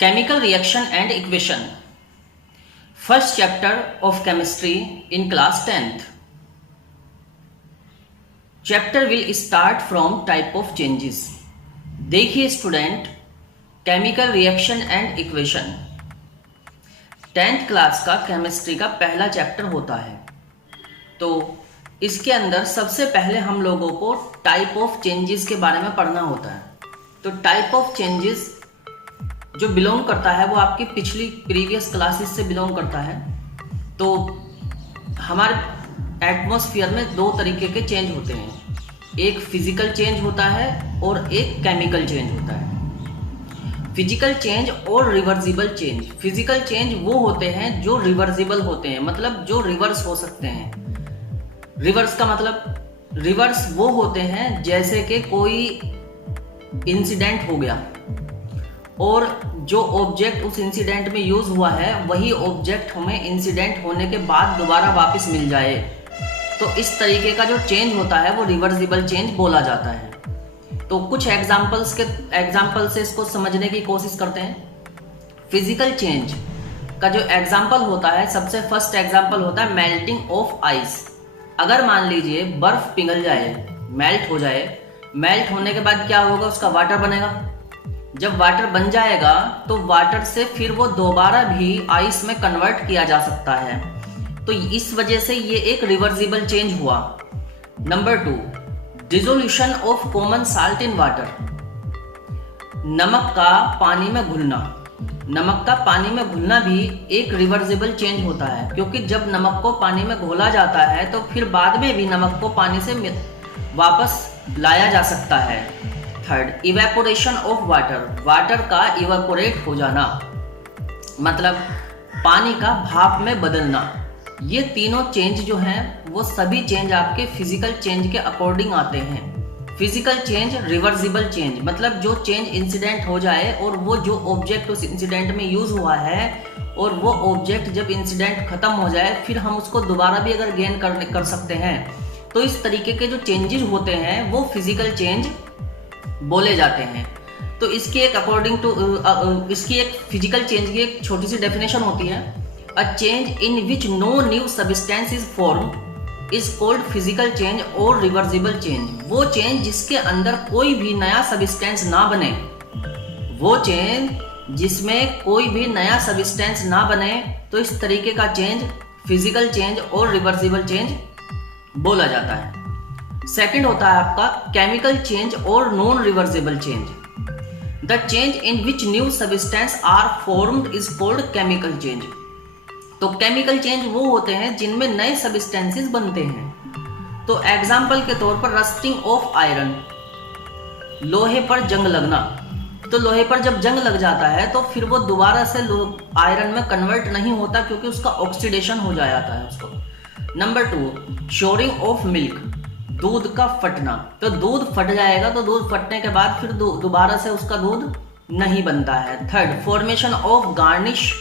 Chemical reaction and equation. First chapter of chemistry in class 10th. Chapter will start from type of changes. देखिए student, chemical reaction and equation 10th class का chemistry का पहला chapter होता है। तो इसके अंदर सबसे पहले हम लोगों को टाइप ऑफ चेंजेस के बारे में पढ़ना होता है। तो टाइप ऑफ चेंजेस जो बिलोंग करता है वो आपकी पिछली प्रीवियस क्लासेस से बिलोंग करता है। तो हमारे एटमॉस्फेयर में दो तरीके के चेंज होते हैं, एक फिजिकल चेंज होता है और एक केमिकल चेंज होता है। फिजिकल चेंज और रिवर्सिबल चेंज। फिजिकल चेंज वो होते हैं जो रिवर्सिबल होते हैं, मतलब जो रिवर्स हो सकते हैं। रिवर्स का मतलब रिवर्स वो होते हैं जैसे कि कोई इंसिडेंट हो गया और जो ऑब्जेक्ट उस इंसिडेंट में यूज हुआ है वही ऑब्जेक्ट हमें इंसिडेंट होने के बाद दोबारा वापस मिल जाए। तो इस तरीके का जो चेंज होता है वो रिवर्सिबल चेंज बोला जाता है। तो कुछ एग्जांपल से इसको समझने की कोशिश करते हैं। फिजिकल चेंज का जो एग्जांपल होता है, सबसे फर्स्ट एग्जांपल होता है मेल्टिंग ऑफ आइस। अगर मान लीजिए बर्फ पिघल जाए, मेल्ट हो जाए, मेल्ट होने के बाद क्या होगा, उसका वाटर बनेगा। जब वाटर बन जाएगा तो वाटर से फिर वो दोबारा भी आइस में कन्वर्ट किया जा सकता है। तो इस वजह से ये एक रिवर्सिबल चेंज हुआ। Number 2, dissolution of common salt in water. नमक का पानी में घुलना। नमक का पानी में घुलना भी एक रिवर्सिबल चेंज होता है, क्योंकि जब नमक को पानी में घोला जाता है तो फिर बाद में भी नमक को पानी से वापस लाया जा सकता है। Third, evaporation of water. Water का इवेपोरेट हो जाना, मतलब पानी का भाप में बदलना। ये तीनों चेंज जो हैं वो सभी चेंज आपके फिजिकल चेंज के अकॉर्डिंग आते हैं। फिजिकल चेंज रिवर्सिबल चेंज, मतलब जो चेंज इंसिडेंट हो जाए और वो जो ऑब्जेक्ट उस इंसिडेंट में यूज हुआ है और वो ऑब्जेक्ट जब इंसिडेंट खत्म हो जाए फिर हम उसको दोबारा भी अगर गेन कर सकते हैं। तो इस तरीके के जो चेंजेस होते हैं वो फिजिकल चेंज बोले जाते हैं। तो इसकी एक अकॉर्डिंग टू इसकी एक फिजिकल चेंज की एक छोटी सी डेफिनेशन होती है। A change in which no new substance is form is called physical change और रिवर्सिबल चेंज। वो चेंज जिसके अंदर कोई भी नया सब्सटेंस ना बने, वो चेंज जिसमें कोई भी नया सब्सटेंस ना बने, तो इस तरीके का चेंज फिजिकल चेंज और रिवर्सिबल चेंज बोला जाता है। सेकंड होता है आपका केमिकल चेंज और non reversible change. The change in which new substance are formed is called chemical change. तो केमिकल चेंज वो होते हैं जिनमें नए सब्सटेंसेस बनते हैं। तो एग्जांपल के तौर पर रस्टिंग ऑफ आयरन, लोहे पर जंग लगना। तो लोहे पर जब जंग लग जाता है तो फिर वो दोबारा से आयरन में कन्वर्ट नहीं होता, क्योंकि उसका ऑक्सीडेशन हो जाता है उसको। नंबर 2, श्योरिंग ऑफ मिल्क, दूध का फटना। तो दूध फट जाएगा तो दूध फटने के बाद फिर दोबारा से उसका दूध नहीं बनता है। Third, formation of garnish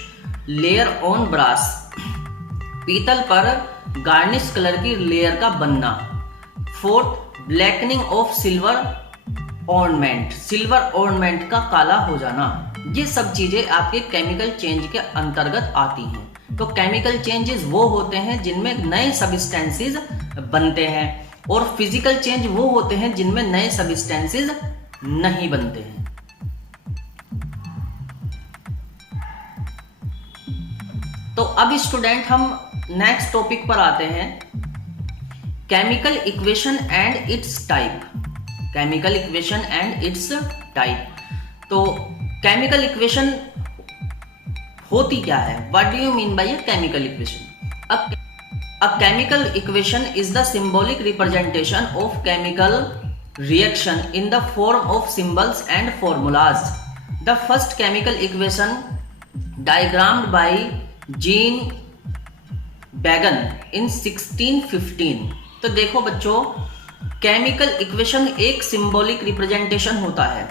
layer on brass, पीतल पर गार्निश कलर की लेयर का बनना। Fourth, blackening of silver ornament, silver ornament का काला हो जाना। ये सब चीजें आपके केमिकल चेंज के अंतर्गत आती हैं। तो केमिकल चेंजेस वो होते हैं जिनमें नए सब्सटेंसेस बनते हैं, और फिजिकल चेंज वो होते हैं जिनमें नए सब्सटेंसेस नहीं बनते हैं। तो अब स्टूडेंट हम नेक्स्ट टॉपिक पर आते हैं, chemical equation and it's type. Chemical equation and it's type. तो केमिकल इक्वेशन होती क्या है? What do you mean by chemical equation? A chemical equation is the symbolic representation of chemical reaction in the form of symbols and formulas. The first chemical equation diagrammed by Jean Began in 1615. तो देखो बच्चों, chemical equation एक symbolic representation होता है।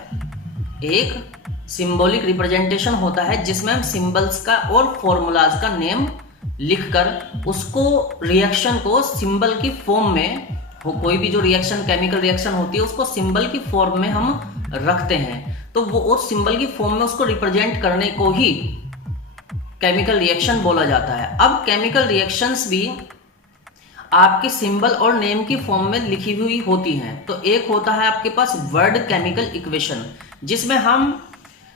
एक symbolic representation होता है जिसमें हम सिंबल्स का और फॉर्मूलाज का नेम लिखकर उसको रिएक्शन को सिंबल की फॉर्म में, कोई भी जो रिएक्शन केमिकल रिएक्शन होती है उसको सिंबल की फॉर्म में हम रखते हैं। तो वो उस सिंबल की फॉर्म में उसको रिप्रेजेंट करने को ही केमिकल रिएक्शन बोला जाता है। अब केमिकल रिएक्शंस भी आपके सिंबल और नेम की फॉर्म में लिखी हुई होती हैं। तो एक होता है आपके पास वर्ड केमिकल इक्वेशन, जिसमें हम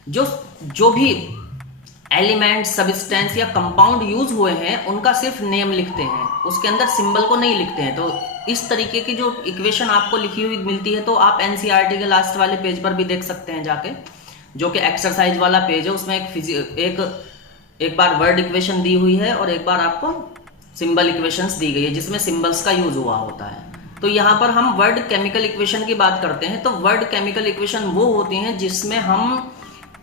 जो भी एलिमेंट, सब्सटेंस या कंपाउंड यूज हुए हैं उनका सिर्फ नेम लिखते हैं, उसके अंदर सिंबल को नहीं लिखते हैं। तो इस तरीके की जो इक्वेशन आपको लिखी हुई मिलती है, तो आप एनसीईआरटी के लास्ट वाले पेज पर भी देख सकते हैं जाके, जो कि एक्सरसाइज वाला पेज है। उसमें एक बार वर्ड इक्वेशन दी हुई है और एक बार आपको सिंबल इक्वेशंस दी गई है, जिसमें सिंबल्स का यूज हुआ होता है। तो यहाँ पर हम वर्ड केमिकल इक्वेशन की बात करते हैं। तो वर्ड केमिकल इक्वेशन वो होती हैं जिसमें हम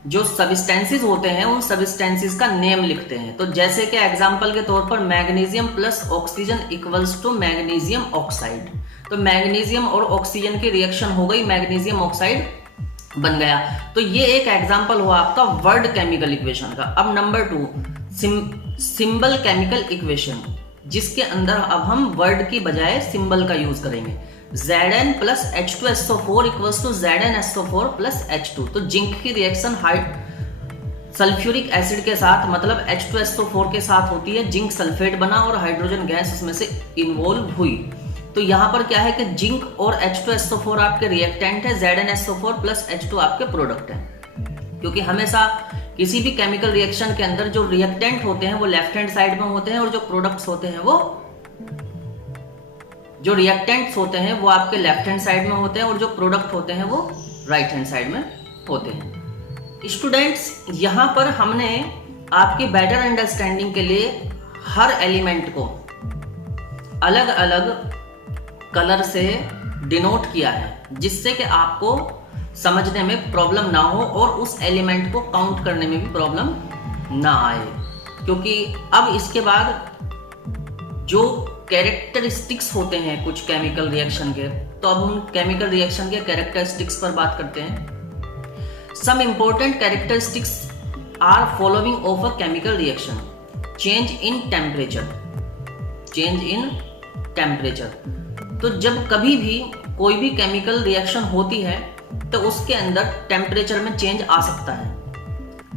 जो सब्सटेंसेस होते हैं उन सब्सटेंसेस का नेम लिखते हैं। तो जैसे कि एग्जांपल के तौर पर magnesium plus oxygen equals to magnesium oxide. तो मैग्नीशियम और ऑक्सीजन की रिएक्शन हो गई, मैग्नीशियम ऑक्साइड बन गया। तो ये एक एग्जांपल हुआ आपका वर्ड केमिकल इक्वेशन का। अब नंबर 2, सिंबल केमिकल इक्वेशन, जिसके अंदर अब हम वर्ड की बजाय सिंबल का यूज करेंगे। Zn plus H2SO4 equals to ZnSO4 plus H2। तो जिंक की रिएक्शन सल्फ्यूरिक एसिड के साथ, मतलब H2SO4 के साथ होती है, जिंक सल्फेट बना और हाइड्रोजन गैस उसमें से इन्वॉल्व हुई। तो यहाँ पर क्या है कि जिंक और H2SO4 आपके रिएक्टेंट है, ZnSO4 प्लस H2 आपके प्रोडक्ट है। क्योंकि हमेशा किसी भी केमिकल रिएक्शन के अंदर जो रिएक्टेंट होते हैं वो लेफ्ट हैंड साइड में होते हैं, और जो प्रोडक्ट्स होते हैं जो रिएक्टेंट्स होते हैं वो आपके लेफ्ट हैंड साइड में होते हैं, और जो प्रोडक्ट होते हैं वो राइट हैंड साइड में होते हैं। स्टूडेंट्स, यहाँ पर हमने आपकी बेटर अंडरस्टैंडिंग के लिए हर एलिमेंट को अलग अलग कलर से डिनोट किया है, जिससे कि आपको समझने में प्रॉब्लम ना हो और उस एलिमेंट को काउंट करने में भी प्रॉब्लम ना आए। क्योंकि अब इसके बाद जो कैरेक्टरिस्टिक्स होते हैं कुछ केमिकल रिएक्शन के, तो अब हम केमिकल रिएक्शन के कैरेक्टरिस्टिक्स पर बात करते हैं। Some important characteristics are following of a chemical reaction. Change in temperature. तो जब कभी भी कोई भी केमिकल रिएक्शन होती है तो उसके अंदर टेम्परेचर में चेंज आ सकता है।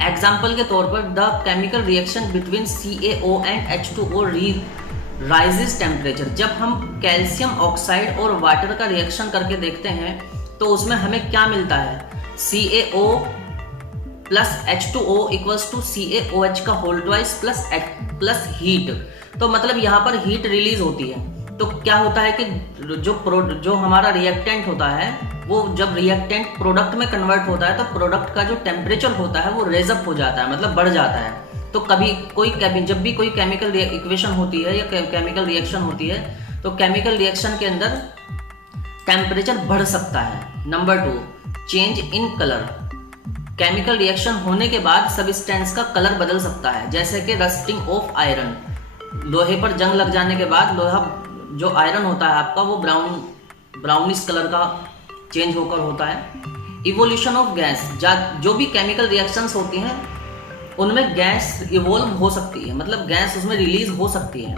एग्जाम्पल के तौर पर the chemical reaction between CaO and H2O rises temperature. जब हम कैल्शियम ऑक्साइड और वाटर का रिएक्शन करके देखते हैं तो उसमें हमें क्या मिलता है, CaO plus H2O equals to CaOH का होल ट्वाइस प्लस हीट। तो मतलब यहाँ पर हीट रिलीज होती है। तो क्या होता है कि जो हमारा रिएक्टेंट होता है वो जब रिएक्टेंट प्रोडक्ट में कन्वर्ट होता है तो प्रोडक्ट का जो टेम्परेचर होता है वो रेज अप हो जाता है, मतलब बढ़ जाता है। तो जब भी कोई केमिकल इक्वेशन होती है या केमिकल रिएक्शन होती है तो केमिकल रिएक्शन के अंदर टेम्परेचर बढ़ सकता है। Number 2, change in colour. Chemical reaction होने के बाद सब्सटेंस का कलर बदल सकता है, जैसे कि रस्टिंग ऑफ आयरन। लोहे पर जंग लग जाने के बाद लोहा जो आयरन होता है आपका वो ब्राउनिश कलर का चेंज होकर होता है। Evolution of gas. जो भी केमिकल रिएक्शंस होती हैं उनमें गैस इवोल्व हो सकती है, मतलब गैस उसमें रिलीज हो सकती है।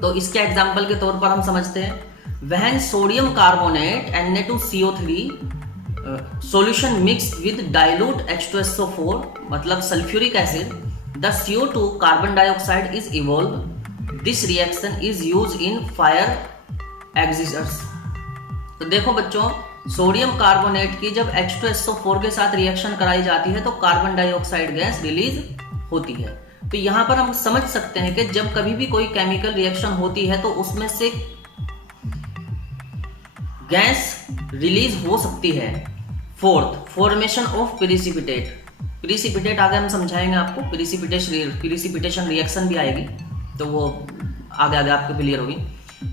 तो इसके एग्जांपल के तौर पर हम समझते हैं, when sodium carbonate Na2CO3 solution mix with dilute H2SO4 मतलब sulphuric acid, the CO2 carbon dioxide is evolve. This reaction is use in fire extinguishers. तो देखो बच्चों, सोडियम कार्बोनेट की जब H2SO4 के साथ रिएक्शन कराई जाती है तो कार्बन डाइऑक्साइड गैस रिलीज होती है। तो यहाँ पर हम समझ सकते हैं कि जब कभी भी कोई केमिकल रिएक्शन होती है तो उसमें से गैस रिलीज हो सकती है। 4th, फॉर्मेशन ऑफ प्रिसिपिटेट आगे हम समझाएंगे आपको। प्रिसिपिटेशन रिएक्शन भी आएगी तो वो आगे आपको क्लियर होगी।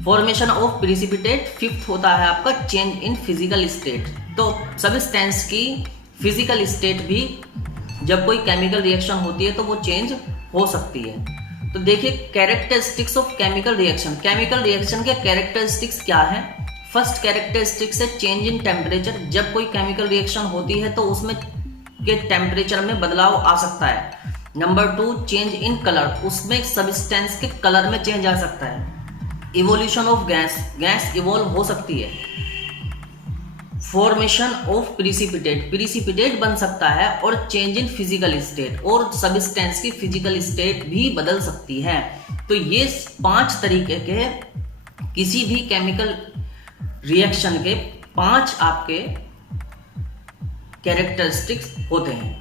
Formation of precipitate. 5th होता है आपका चेंज इन फिजिकल स्टेट। तो सब्सटेंस की फिजिकल स्टेट भी जब कोई केमिकल रिएक्शन होती है तो वो चेंज हो सकती है। तो देखिए characteristics of chemical reaction. Chemical reaction के कैरेक्टरिस्टिक्स क्या है? फर्स्ट कैरेक्टरिस्टिक्स है चेंज इन टेम्परेचर। जब कोई केमिकल रिएक्शन होती है तो उसमें के टेम्परेचर में बदलाव आ सकता है। Number 2, change in colour. उसमें सब्सटेंस के कलर में चेंज आ सकता है। Evolution of gas. Gas evolve हो सकती है। फॉर्मेशन ऑफ प्रिसिपिटेट, प्रिसिपिटेट बन सकता है, और चेंज इन फिजिकल स्टेट, और सबस्टेंस की फिजिकल स्टेट भी बदल सकती है। तो ये 5 तरीके के किसी भी केमिकल रिएक्शन के 5 आपके कैरेक्टरिस्टिक्स होते हैं।